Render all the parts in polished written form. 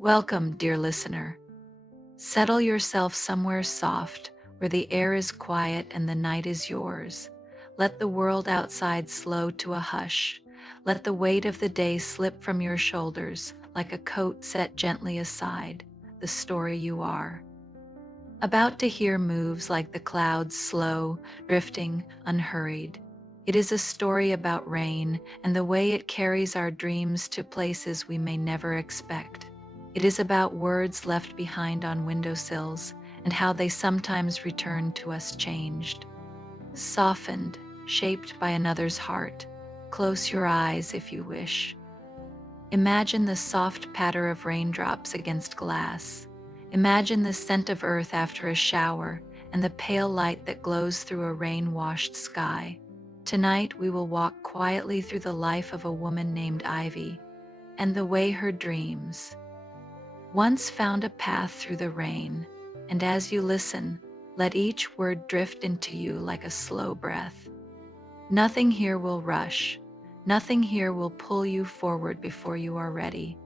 Welcome, dear listener. Settle yourself somewhere soft where the air is quiet and the night is yours. Let the world outside slow to a hush. Let the weight of the day slip from your shoulders like a coat set gently aside, the story you are. About to hear moves like the clouds slow, drifting, unhurried. It is a story about rain and the way it carries our dreams to places we may never expect. It is about words left behind on windowsills and how they sometimes return to us changed, softened, shaped by another's heart. Close your eyes if you wish. Imagine the soft patter of raindrops against glass. Imagine the scent of earth after a shower and the pale light that glows through a rain-washed sky. Tonight we will walk quietly through the life of a woman named Ivy and the way her dreams once found a path through the rain. And as you listen, let each word drift into you like a slow breath. Nothing here will rush. Nothing here will pull you forward before you are ready.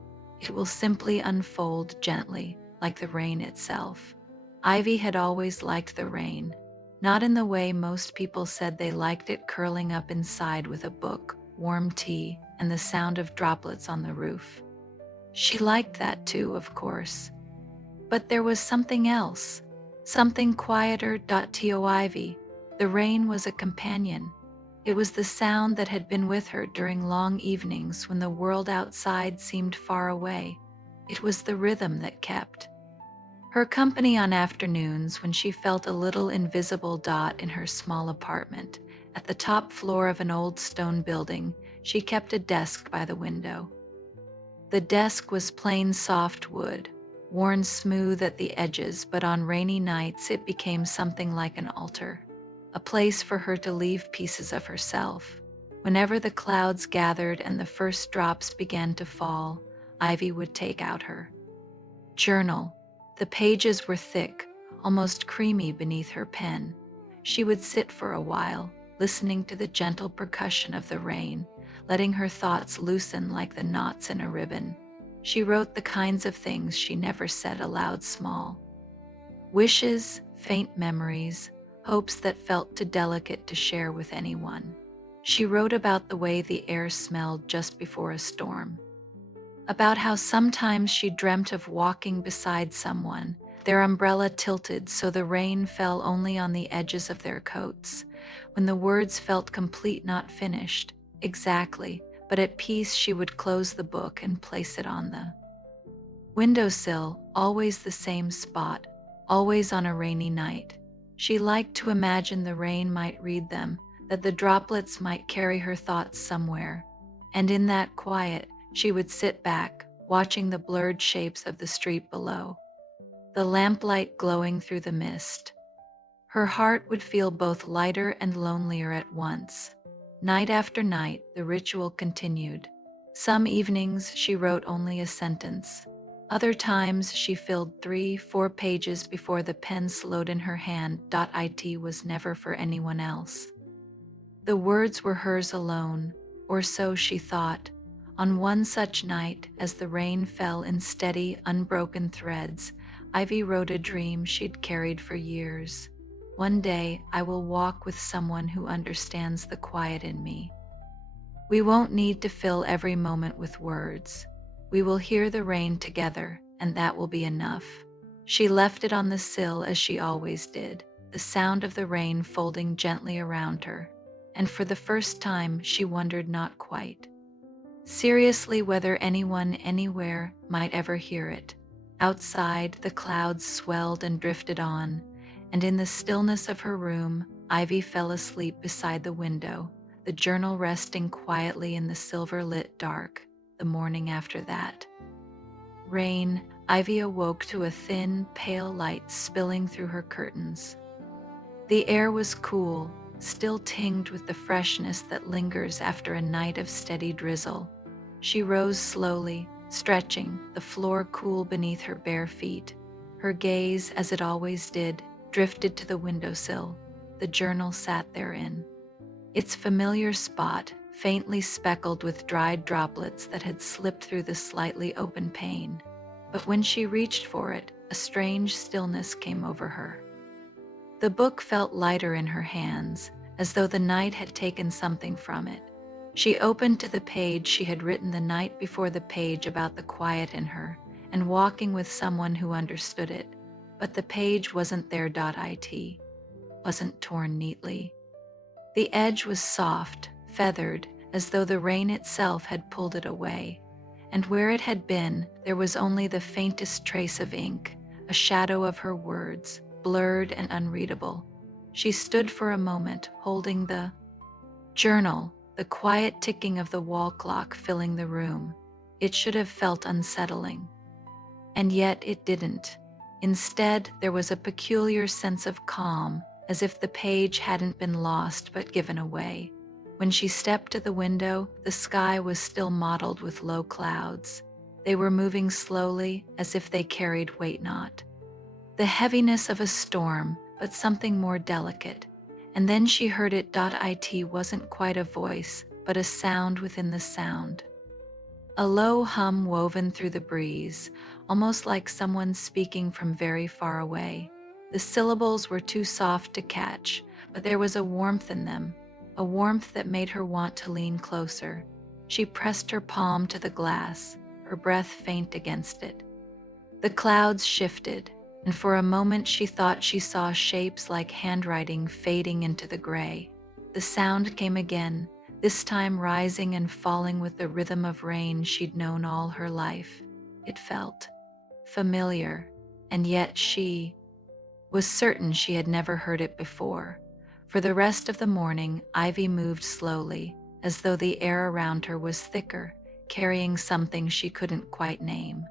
It will simply unfold gently, like the rain itself. Ivy had always liked the rain, not in the way most people said they liked it curling up inside with a book, warm tea, and the sound of droplets on the roof. She liked that too, of course. But there was something else, something quieter. To Ivy, the rain was a companion. It was the sound that had been with her during long evenings when the world outside seemed far away. It was the rhythm that kept her company on afternoons when she felt a little invisible dot in her small apartment. At the top floor of an old stone building, she kept a desk by the window. The desk was plain soft wood, worn smooth at the edges, but on rainy nights it became something like an altar, a place for her to leave pieces of herself. Whenever the clouds gathered and the first drops began to fall, Ivy would take out her journal. The pages were thick, almost creamy beneath her pen. She would sit for a while, listening to the gentle percussion of the rain, letting her thoughts loosen like the knots in a ribbon. She wrote the kinds of things she never said aloud, small wishes, faint memories, hopes that felt too delicate to share with anyone. She wrote about the way the air smelled just before a storm, about how sometimes she dreamt of walking beside someone, their umbrella tilted so the rain fell only on the edges of their coats. When the words felt complete, not finished, exactly, but at peace, she would close the book and place it on the windowsill, always the same spot, always on a rainy night. She liked to imagine the rain might read them, that the droplets might carry her thoughts somewhere. And in that quiet, she would sit back, watching the blurred shapes of the street below, the lamplight glowing through the mist. Her heart would feel both lighter and lonelier at once. Night after night, the ritual continued. Some evenings she wrote only a sentence. Other times she filled 3, 4 pages before the pen slowed in her hand. It was never for anyone else. The words were hers alone, or so she thought. On one such night, as the rain fell in steady, unbroken threads, Ivy wrote a dream she'd carried for years. One day, I will walk with someone who understands the quiet in me. We won't need to fill every moment with words. We will hear the rain together, and that will be enough. She left it on the sill as she always did, the sound of the rain folding gently around her. And for the first time, she wondered not quite seriously whether anyone anywhere might ever hear it. Outside, the clouds swelled and drifted on, and in the stillness of her room, Ivy fell asleep beside the window, the journal resting quietly in the silver-lit dark. The morning after that rain, Ivy awoke to a thin, pale light spilling through her curtains. The air was cool, still tinged with the freshness that lingers after a night of steady drizzle. She rose slowly, stretching, the floor cool beneath her bare feet. Her gaze, as it always did, drifted to the windowsill. The journal sat therein, its familiar spot, faintly speckled with dried droplets that had slipped through the slightly open pane. But when she reached for it, a strange stillness came over her. The book felt lighter in her hands, as though the night had taken something from it. She opened to the page she had written the night before, the page about the quiet in her and walking with someone who understood it. But the page wasn't there. It wasn't torn neatly. The edge was soft, feathered, as though the rain itself had pulled it away. And where it had been, there was only the faintest trace of ink, a shadow of her words, blurred and unreadable. She stood for a moment, holding the journal, the quiet ticking of the wall clock filling the room. It should have felt unsettling. And yet it didn't. Instead, there was a peculiar sense of calm, as if the page hadn't been lost but given away. When she stepped to the window, the sky was still mottled with low clouds. They were moving slowly, as if they carried weight not. The heaviness of a storm, but something more delicate. And then she heard it. It wasn't quite a voice, but a sound within the sound. A low hum woven through the breeze, almost like someone speaking from very far away. The syllables were too soft to catch, but there was a warmth in them, a warmth that made her want to lean closer. She pressed her palm to the glass, her breath faint against it. The clouds shifted, and for a moment she thought she saw shapes like handwriting fading into the gray. The sound came again, this time rising and falling with the rhythm of rain she'd known all her life. It felt familiar, and yet she was certain she had never heard it before. For the rest of the morning, Ivy moved slowly, as though the air around her was thicker, carrying something she couldn't quite name.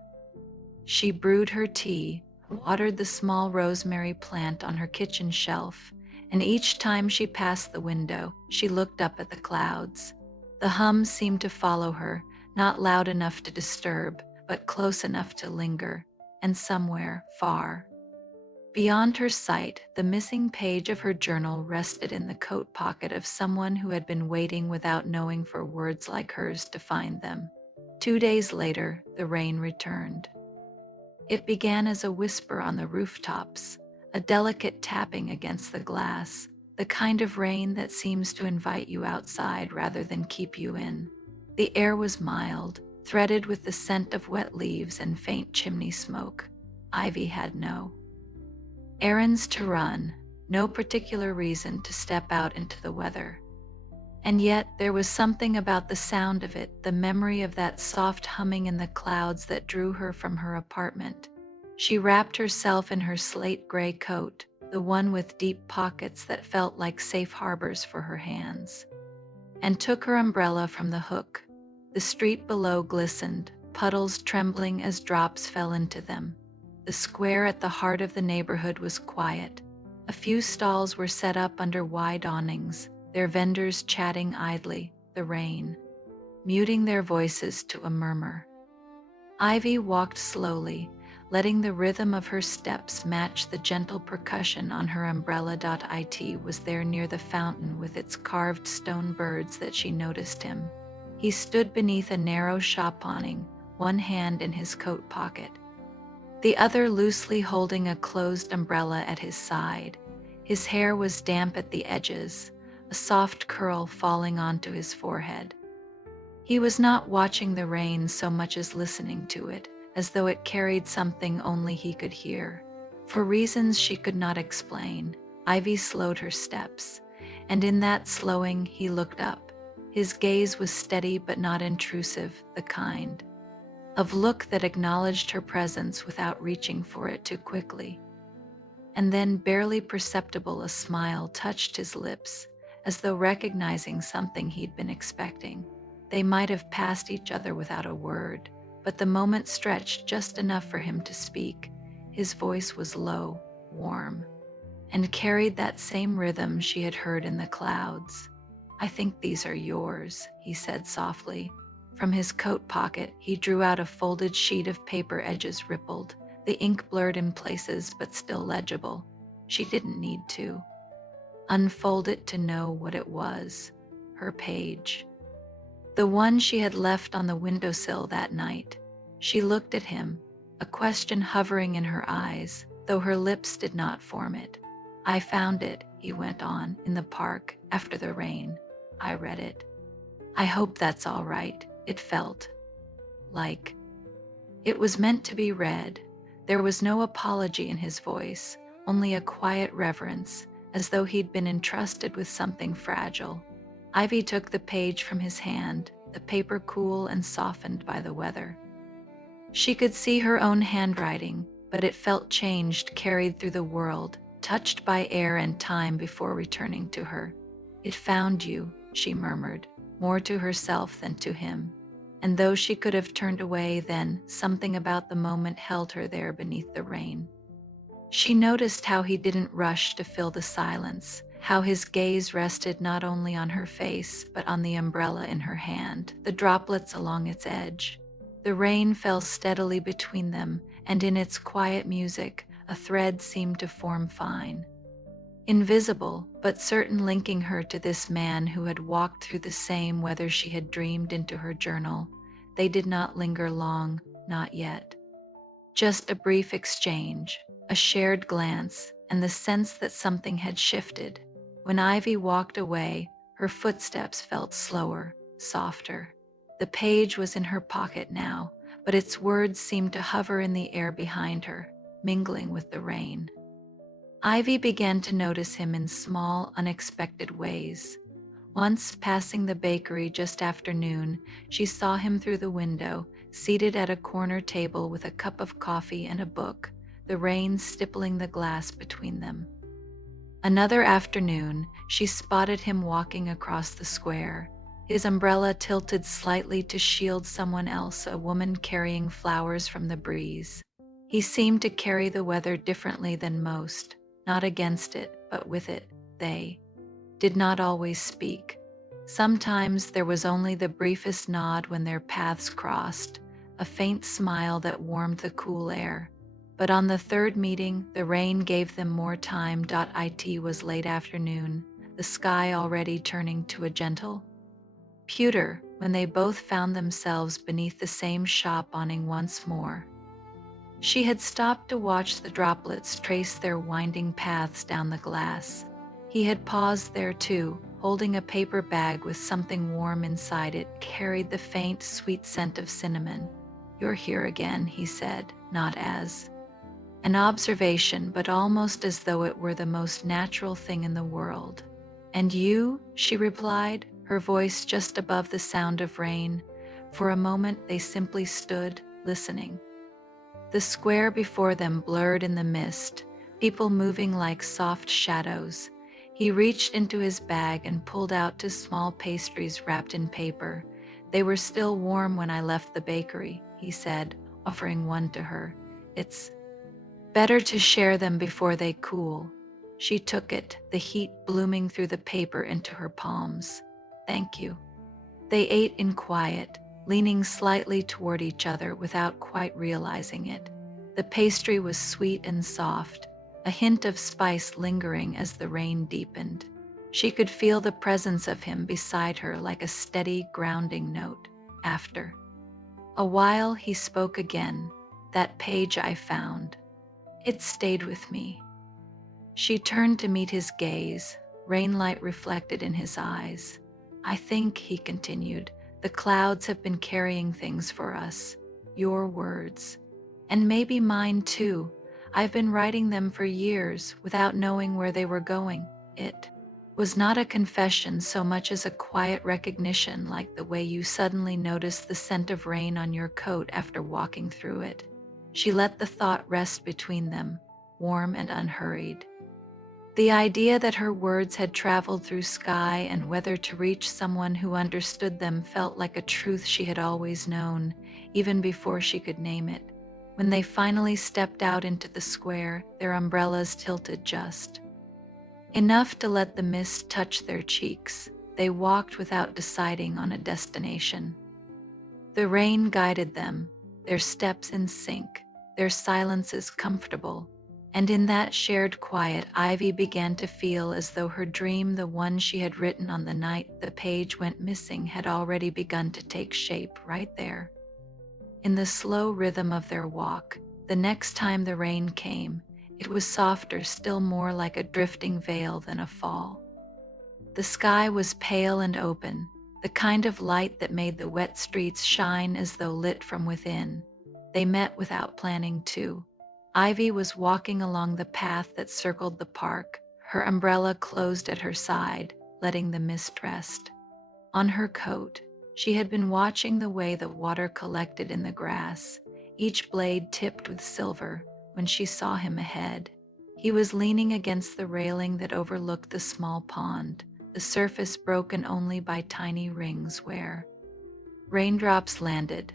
She brewed her tea, watered the small rosemary plant on her kitchen shelf, and each time she passed the window, she looked up at the clouds. The hum seemed to follow her, not loud enough to disturb, but close enough to linger, and somewhere far beyond her sight, the missing page of her journal rested in the coat pocket of someone who had been waiting without knowing for words like hers to find them. 2 days later, the rain returned. It began as a whisper on the rooftops, a delicate tapping against the glass, the kind of rain that seems to invite you outside rather than keep you in. The air was mild, threaded with the scent of wet leaves and faint chimney smoke. Ivy had no errands to run, no particular reason to step out into the weather. And yet there was something about the sound of it, the memory of that soft humming in the clouds, that drew her from her apartment. She wrapped herself in her slate gray coat, the one with deep pockets that felt like safe harbors for her hands, and took her umbrella from the hook. The street below glistened, puddles trembling as drops fell into them. The square at the heart of the neighborhood was quiet. A few stalls were set up under wide awnings, their vendors chatting idly, the rain muting their voices to a murmur. Ivy walked slowly, letting the rhythm of her steps match the gentle percussion on her umbrella. It was there near the fountain with its carved stone birds that she noticed him. He stood beneath a narrow shop awning, one hand in his coat pocket, the other loosely holding a closed umbrella at his side. His hair was damp at the edges, a soft curl falling onto his forehead. He was not watching the rain so much as listening to it, as though it carried something only he could hear. For reasons she could not explain, Ivy slowed her steps, and in that slowing he looked up. His gaze was steady but not intrusive, the kind of look that acknowledged her presence without reaching for it too quickly. And then, barely perceptible, a smile touched his lips, as though recognizing something he'd been expecting. They might have passed each other without a word, but the moment stretched just enough for him to speak. His voice was low, warm, and carried that same rhythm she had heard in the clouds. "I think these are yours," he said softly. From his coat pocket, he drew out a folded sheet of paper, edges rippled, the ink blurred in places but still legible. She didn't need to unfold it to know what it was. Her page. The one she had left on the windowsill that night. She looked at him, a question hovering in her eyes, though her lips did not form it. "I found it," he went on, "in the park after the rain. I read it. I hope that's all right." It felt like it was meant to be read. There was no apology in his voice, only a quiet reverence, as though he'd been entrusted with something fragile. Ivy took the page from his hand, the paper cool and softened by the weather. She could see her own handwriting, but it felt changed, carried through the world, touched by air and time before returning to her. "It found you," she murmured, more to herself than to him. And though she could have turned away then, something about the moment held her there beneath the rain. She noticed how he didn't rush to fill the silence, how his gaze rested not only on her face, but on the umbrella in her hand, the droplets along its edge. The rain fell steadily between them, and in its quiet music, a thread seemed to form fine. Invisible, but certain, linking her to this man who had walked through the same weather she had dreamed into her journal. They did not linger long, not yet. Just a brief exchange, a shared glance, and the sense that something had shifted. When Ivy walked away, her footsteps felt slower, softer. The page was in her pocket now, but its words seemed to hover in the air behind her, mingling with the rain. Ivy began to notice him in small, unexpected ways. Once, passing the bakery just after noon, she saw him through the window, seated at a corner table with a cup of coffee and a book, the rain stippling the glass between them. Another afternoon, she spotted him walking across the square, his umbrella tilted slightly to shield someone else, a woman carrying flowers from the breeze. He seemed to carry the weather differently than most, not against it, but with it. They did not always speak. Sometimes there was only the briefest nod when their paths crossed, a faint smile that warmed the cool air. But on the third meeting, the rain gave them more time. It was late afternoon, the sky already turning to a gentle pewter when they both found themselves beneath the same shop awning once more. She had stopped to watch the droplets trace their winding paths down the glass. He had paused there too, holding a paper bag with something warm inside it, carried the faint, sweet scent of cinnamon. "You're here again," he said, not as an observation, but almost as though it were the most natural thing in the world. "And you?" she replied, her voice just above the sound of rain. For a moment they simply stood, listening. The square before them blurred in the mist, people moving like soft shadows. He reached into his bag and pulled out two small pastries wrapped in paper. "They were still warm when I left the bakery," he said, offering one to her. "It's better to share them before they cool." She took it, the heat blooming through the paper into her palms. "Thank you." They ate in quiet, leaning slightly toward each other without quite realizing it. The pastry was sweet and soft, a hint of spice lingering as the rain deepened. She could feel the presence of him beside her like a steady, grounding note. After a while, he spoke again. "That page I found. It stayed with me." She turned to meet his gaze, rainlight reflected in his eyes. "I think," he continued, "the clouds have been carrying things for us. Your words. And maybe mine too. I've been writing them for years without knowing where they were going." It was not a confession so much as a quiet recognition, like the way you suddenly notice the scent of rain on your coat after walking through it. She let the thought rest between them, warm and unhurried. The idea that her words had traveled through sky and weather to reach someone who understood them felt like a truth she had always known, even before she could name it. When they finally stepped out into the square, their umbrellas tilted just enough to let the mist touch their cheeks. They walked without deciding on a destination. The rain guided them, their steps in sync, their silences comfortable. And in that shared quiet, Ivy began to feel as though her dream, the one she had written on the night the page went missing, had already begun to take shape right there. In the slow rhythm of their walk, The next time the rain came, it was softer, still more like a drifting veil than a fall. The sky was pale and open, the kind of light that made the wet streets shine as though lit from within. They met without planning to. Ivy was walking along the path that circled the park, her umbrella closed at her side, letting the mist rest on her coat. She had been watching the way the water collected in the grass, each blade tipped with silver, when she saw him ahead. He was leaning against the railing that overlooked the small pond, the surface broken only by tiny rings where raindrops landed.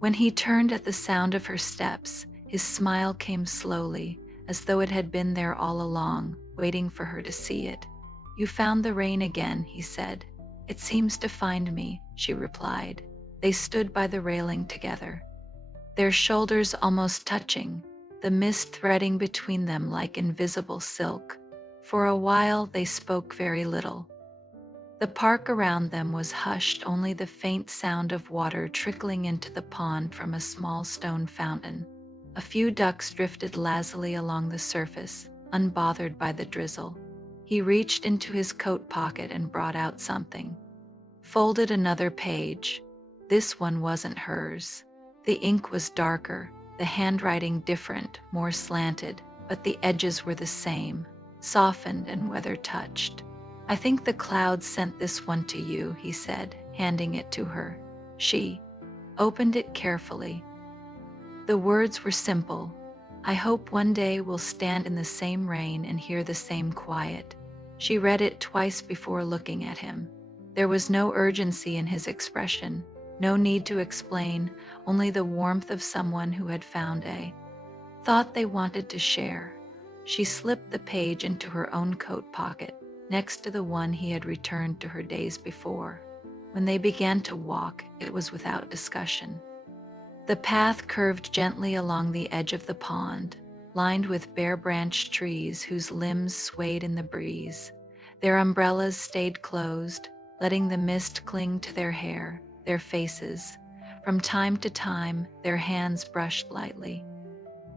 When he turned at the sound of her steps, his smile came slowly, as though it had been there all along, waiting for her to see it. "You found the rain again," he said. "It seems to find me," she replied. They stood by the railing together, their shoulders almost touching, the mist threading between them like invisible silk. For a while they spoke very little. The park around them was hushed, only the faint sound of water trickling into the pond from a small stone fountain. A few ducks drifted lazily along the surface, unbothered by the drizzle. He reached into his coat pocket and brought out something. Folded another page. This one wasn't hers. The ink was darker, the handwriting different, more slanted, but the edges were the same, softened and weather-touched. "I think the clouds sent this one to you," he said, handing it to her. She opened it carefully. The words were simple. "I hope one day we'll stand in the same rain and hear the same quiet." She read it twice before looking at him. There was no urgency in his expression, no need to explain, only the warmth of someone who had found a thought they wanted to share. She slipped the page into her own coat pocket, next to the one he had returned to her days before. When they began to walk, it was without discussion. The path curved gently along the edge of the pond, lined with bare-branched trees whose limbs swayed in the breeze. Their umbrellas stayed closed, letting the mist cling to their hair, their faces. From time to time, their hands brushed lightly.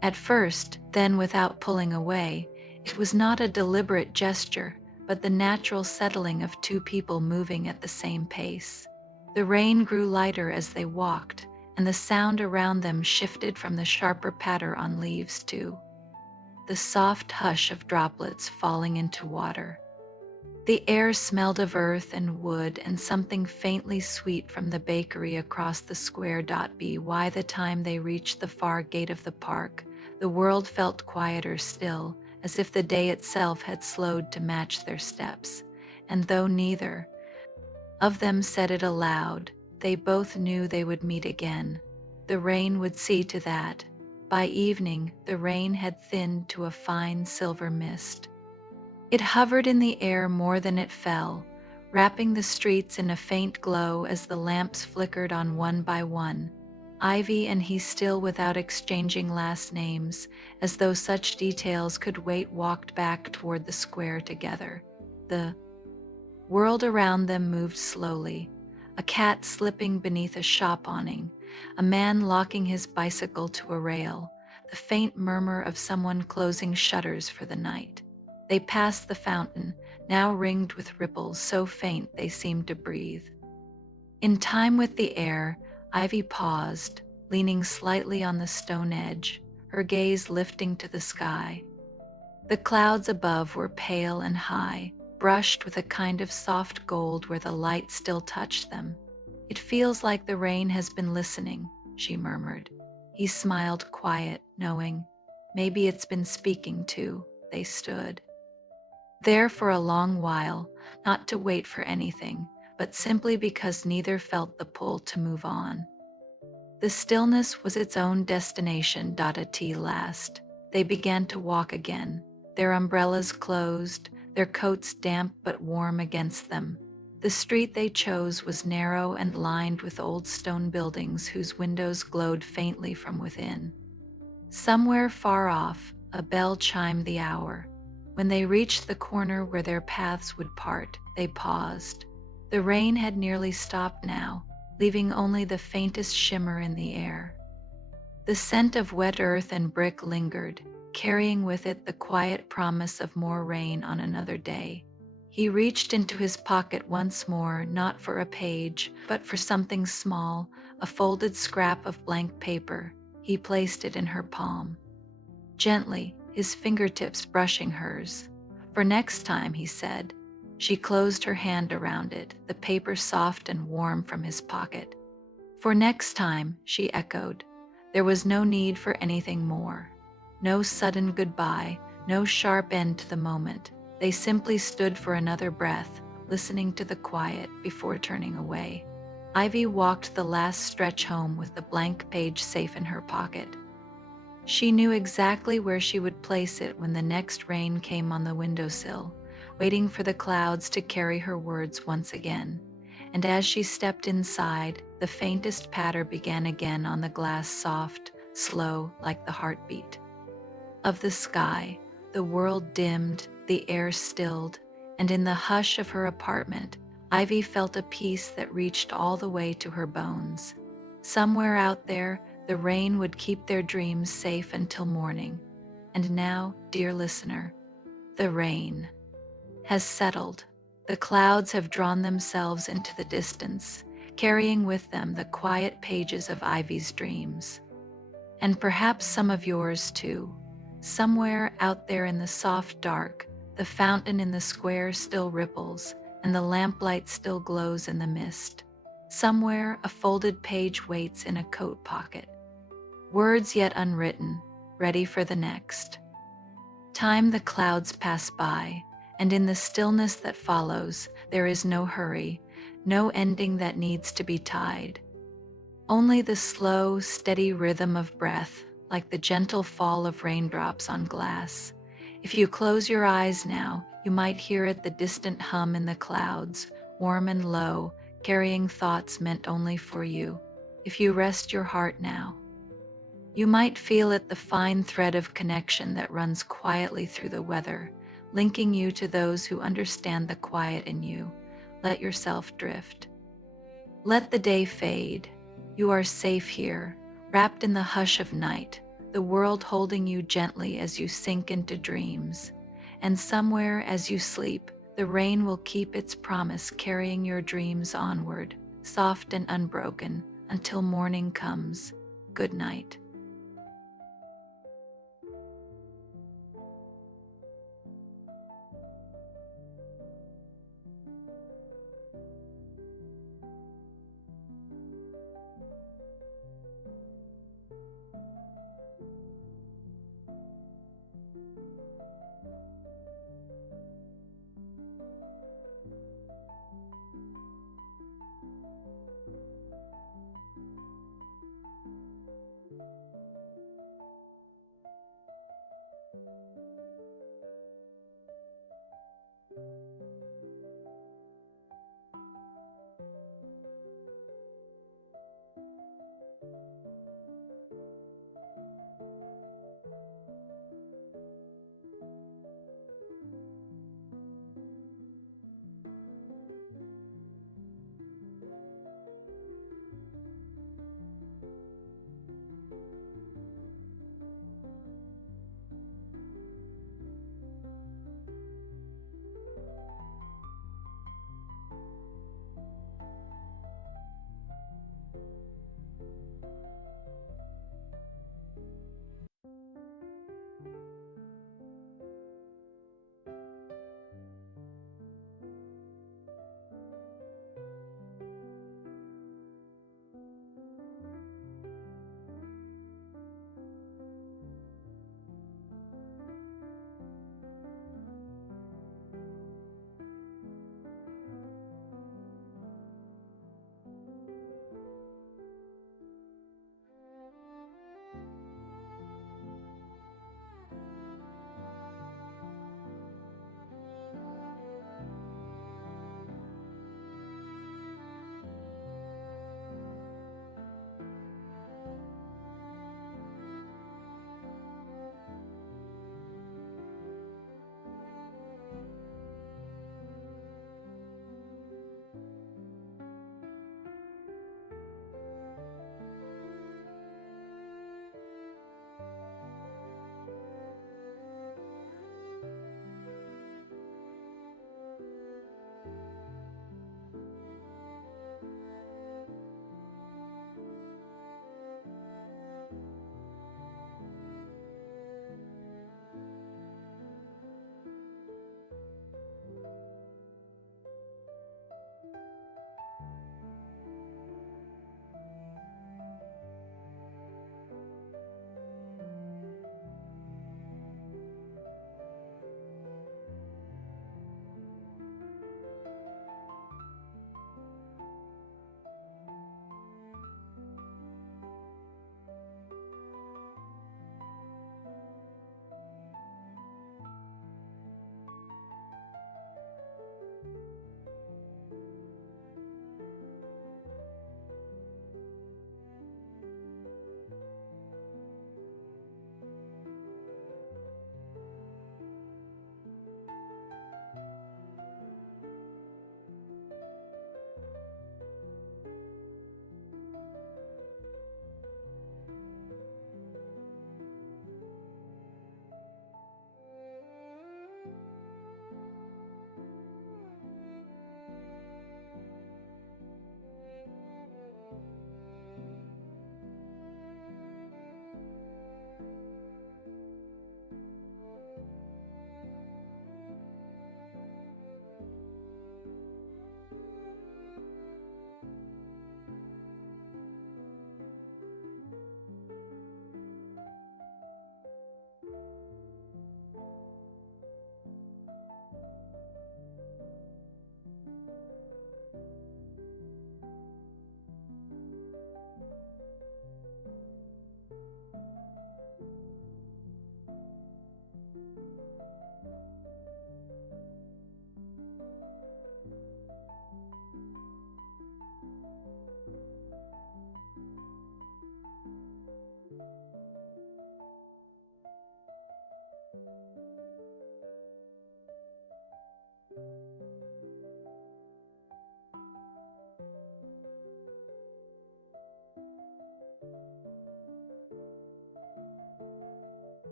At first, then without pulling away, it was not a deliberate gesture, but the natural settling of two people moving at the same pace. The rain grew lighter as they walked, and the sound around them shifted from the sharper patter on leaves to the soft hush of droplets falling into water. The air smelled of earth and wood and something faintly sweet from the bakery across the square. By the time they reached the far gate of the park, the world felt quieter still, as if the day itself had slowed to match their steps. And though neither of them said it aloud, they both knew they would meet again. The rain would see to that. By evening, the rain had thinned to a fine silver mist. It hovered in the air more than it fell, wrapping the streets in a faint glow as the lamps flickered on one by one. Ivy and he, still without exchanging last names, as though such details could wait, walked back toward the square together. The world around them moved slowly, a cat slipping beneath a shop awning, a man locking his bicycle to a rail, the faint murmur of someone closing shutters for the night. They passed the fountain, now ringed with ripples so faint they seemed to breathe. In time with the air, Ivy paused, leaning slightly on the stone edge, her gaze lifting to the sky. The clouds above were pale and high, brushed with a kind of soft gold where the light still touched them. "It feels like the rain has been listening," she murmured. He smiled, quiet, knowing. Maybe it's been speaking too. They stood there for a long while, not to wait for anything, but simply because neither felt the pull to move on. The stillness was its own destination. At last, they began to walk again, their umbrellas closed, their coats damp but warm against them. The street they chose was narrow and lined with old stone buildings whose windows glowed faintly from within. Somewhere far off, a bell chimed the hour. When they reached the corner where their paths would part, they paused. The rain had nearly stopped now, leaving only the faintest shimmer in the air. The scent of wet earth and brick lingered, carrying with it the quiet promise of more rain on another day. He reached into his pocket once more, not for a page, but for something small, a folded scrap of blank paper. He placed it in her palm. Gently, his fingertips brushing hers. "For next time," he said. She closed her hand around it, the paper soft and warm from his pocket. "For next time," she echoed. There was no need for anything more. No sudden goodbye, no sharp end to the moment. They simply stood for another breath, listening to the quiet before turning away. Ivy walked the last stretch home with the blank page safe in her pocket. She knew exactly where she would place it when the next rain came on the windowsill, waiting for the clouds to carry her words once again. And as she stepped inside, the faintest patter began again on the glass, soft, slow, like the heartbeat of the sky. The world dimmed, the air stilled, and in the hush of her apartment, Ivy felt a peace that reached all the way to her bones. Somewhere out there, the rain would keep their dreams safe until morning. And now, dear listener, the rain has settled. The clouds have drawn themselves into the distance, carrying with them the quiet pages of Ivy's dreams. And perhaps some of yours too. Somewhere out there in the soft dark, the fountain in the square still ripples, and the lamplight still glows in the mist. Somewhere a folded page waits in a coat pocket. Words yet unwritten, ready for the next. Time the clouds pass by, and in the stillness that follows, there is no hurry, no ending that needs to be tied. Only the slow, steady rhythm of breath, like the gentle fall of raindrops on glass. If you close your eyes now, you might hear it, the distant hum in the clouds, warm and low, carrying thoughts meant only for you. If you rest your heart now, you might feel it, the fine thread of connection that runs quietly through the weather, linking you to those who understand the quiet in you. Let yourself drift. Let the day fade. You are safe here, wrapped in the hush of night, the world holding you gently as you sink into dreams. And somewhere as you sleep, the rain will keep its promise, carrying your dreams onward, soft and unbroken, until morning comes. Good night.